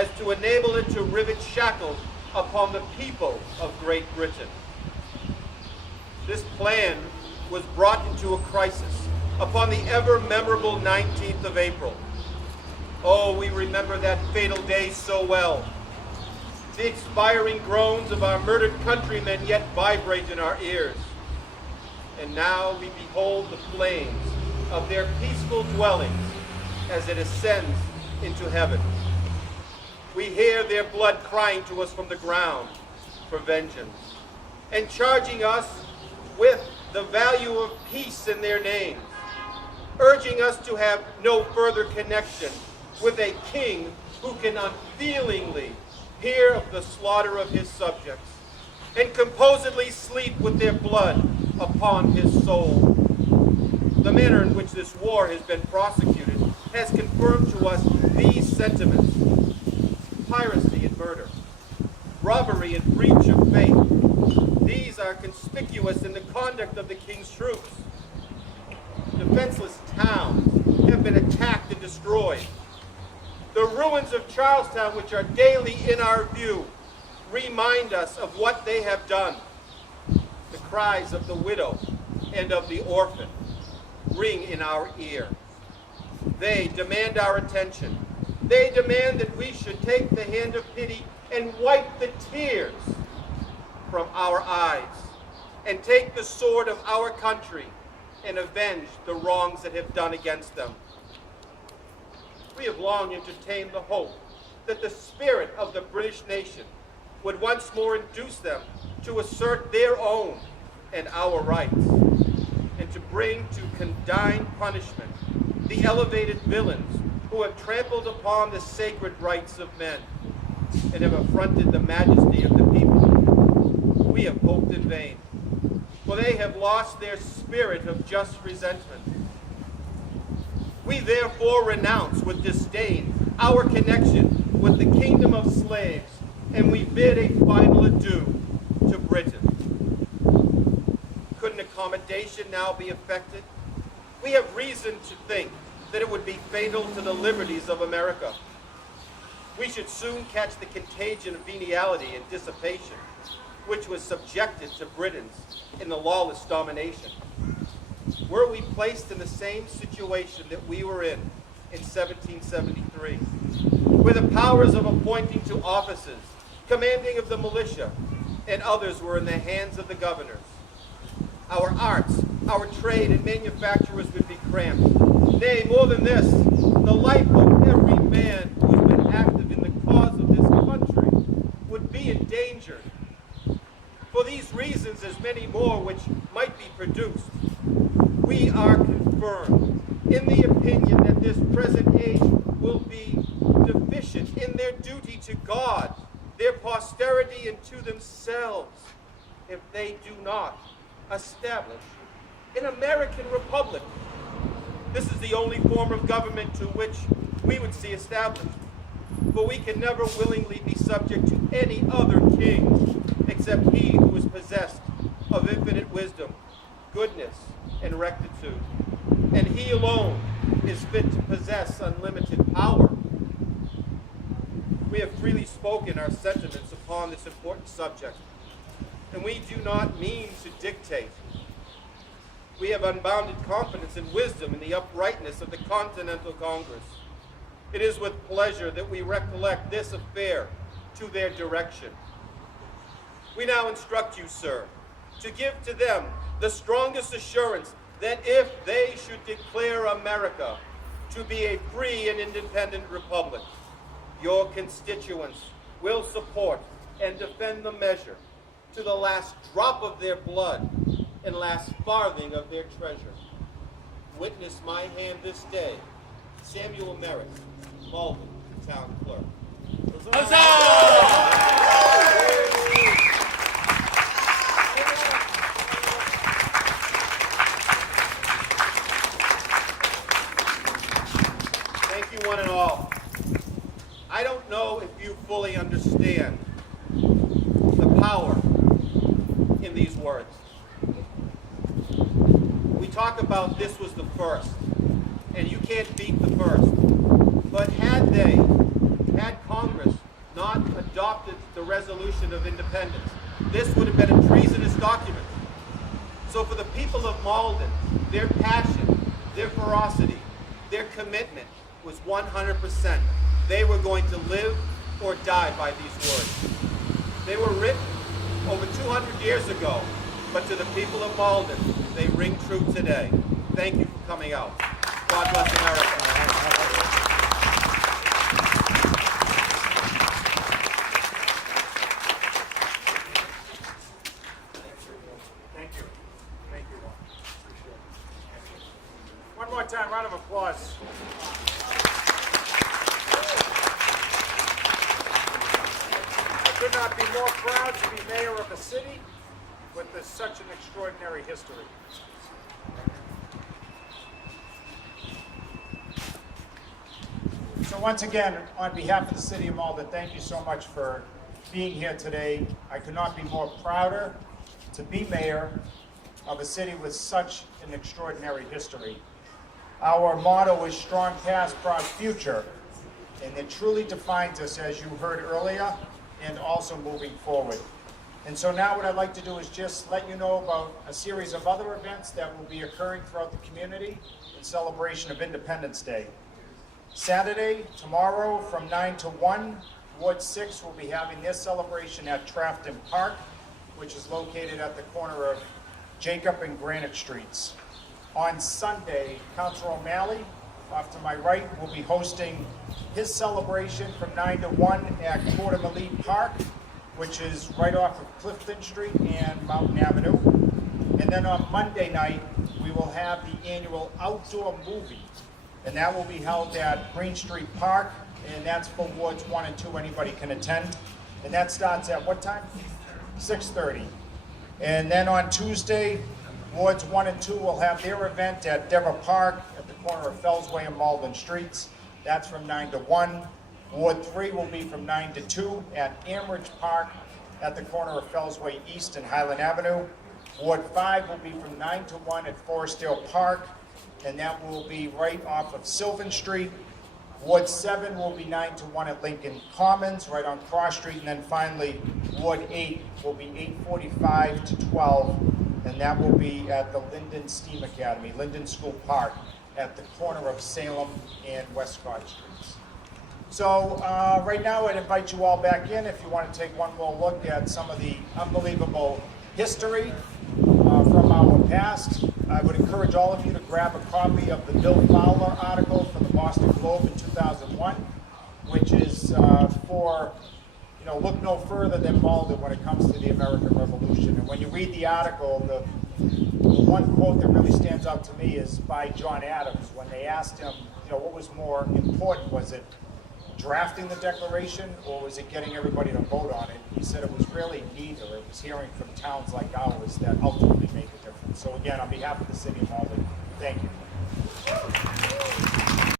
as to enable it to rivet shackles upon the people of Great Britain. This plan was brought into a crisis upon the ever-memorable 19th of April. Oh, we remember that fatal day so well. The expiring groans of our murdered countrymen yet vibrate in our ears. And now we behold the flames of their peaceful dwellings as it ascends into heaven. We hear their blood crying to us from the ground for vengeance, and charging us with the value of peace in their names, urging us to have no further connection with a king who can unfeelingly hear of the slaughter of his subjects, and composedly sleep with their blood upon his soul. The manner in which this war has been prosecuted has confirmed to us these sentiments: piracy and murder, robbery and breach of faith. These are conspicuous in the conduct of the king's troops. Defenseless towns have been attacked and destroyed. The ruins of Charlestown, which are daily in our view, remind us of what they have done. The cries of the widow and of the orphan ring in our ear. They demand our attention. They demand that we should take the hand of pity and wipe the tears from our eyes, and take the sword of our country and avenge the wrongs that have done against them. We have long entertained the hope that the spirit of the British nation would once more induce them to assert their own and our rights, and to bring to condign punishment the elevated villains who have trampled upon the sacred rights of men and have affronted the majesty of the people. We have hoped in vain, for they have lost their spirit of just resentment. We therefore renounce with disdain our connection with the kingdom of slaves, and we bid a final adieu to Britain. Couldn't accommodation now be effected? We have reason to think that it would be fatal to the liberties of America. We should soon catch the contagion of venality and dissipation, which was subjected to Britons in the lawless domination. Were we placed in the same situation that we were in 1773, where the powers of appointing to offices, commanding of the militia, and others were in the hands of the governors, our arts, our trade, and manufacturers would be cramped. Nay, more than this, the life of every man who has been active in the cause of this country would be endangered. For these reasons, as many more which might be produced, we are confirmed in the opinion that this present age will be deficient in their duty to God, their posterity, and to themselves, if they do not establish an American republic. This is the only form of government to which we would see established, for we can never willingly be subject to any other king except he who is possessed of infinite wisdom, goodness, and rectitude, and he alone is fit to possess unlimited power. We have freely spoken our sentiments upon this important subject, and we do not mean to dictate. We have unbounded confidence and wisdom in the uprightness of the Continental Congress. It is with pleasure that we recollect this affair to their direction. We now instruct you, sir, to give to them the strongest assurance that if they should declare America to be a free and independent republic, your constituents will support and defend the measure to the last drop of their blood and last farthing of their treasure. Witness my hand this day, Samuel Merritt, Malden, Town Clerk. Thank you, one and all. I don't know if you fully understand the power in these words. We talk about this was the first, and you can't beat the first. But had Congress Declaration of Independence. This would have been a treasonous document. So for the people of Malden, their passion, their ferocity, their commitment was 100%. They were going to live or die by these words. They were written over 200 years ago, but to the people of Malden, they ring true today. Thank you for coming out. God bless America. Thank you. Thank you. Appreciate it. One more time, round of applause. I could not be more proud to be mayor of a city with such an extraordinary history. So once again, on behalf of the city of Malden, thank you so much for being here today. I could not be more prouder to be mayor of a city with such an extraordinary history. Our motto is strong past, proud future, and it truly defines us, as you heard earlier, and also moving forward. And so now what I'd like to do is just let you know about a series of other events that will be occurring throughout the community in celebration of Independence Day. Saturday, tomorrow, from 9 to 1, Ward 6 will be having their celebration at Trafton Park, which is located at the corner of Jacob and Granite Streets. On Sunday, Councilor O'Malley, off to my right, will be hosting his celebration from 9 to 1 at Coeur d'Alene Park, which is right off of Clifton Street and Mountain Avenue. And then on Monday night, we will have the annual outdoor movie, and that will be held at Green Street Park, and that's for Wards 1 and 2, anybody can attend. And that starts at what time? 6:30. And then on Tuesday, Wards 1 and 2 will have their event at Dever Park at the corner of Fellsway and Malden Streets. That's from 9 to 1. Ward 3 will be from 9 to 2 at Amridge Park at the corner of Fellsway East and Highland Avenue. Ward 5 will be from 9 to 1 at Forestdale Park, and that will be right off of Sylvan Street. Ward 7 will be 9 to 1 at Lincoln Commons, right on Cross Street. And then finally, Ward 8 will be 8:45 to 12, and that will be at the Linden Steam Academy, Linden School Park, at the corner of Salem and Westcott Streets. So right now, I'd invite you all back in if you want to take one more look at some of the unbelievable history from our past. I would encourage all of you to grab a copy of the Bill Fowler article from the Boston Globe in 2001, which is for, look no further than Malden when it comes to the American Revolution. And when you read the article, the one quote that really stands out to me is by John Adams when they asked him, what was more important? Was it drafting the Declaration, or was it getting everybody to vote on it? He said it was really neither. It was hearing from towns like ours that ultimately make a difference. So again, on behalf of the city of Malden, thank you.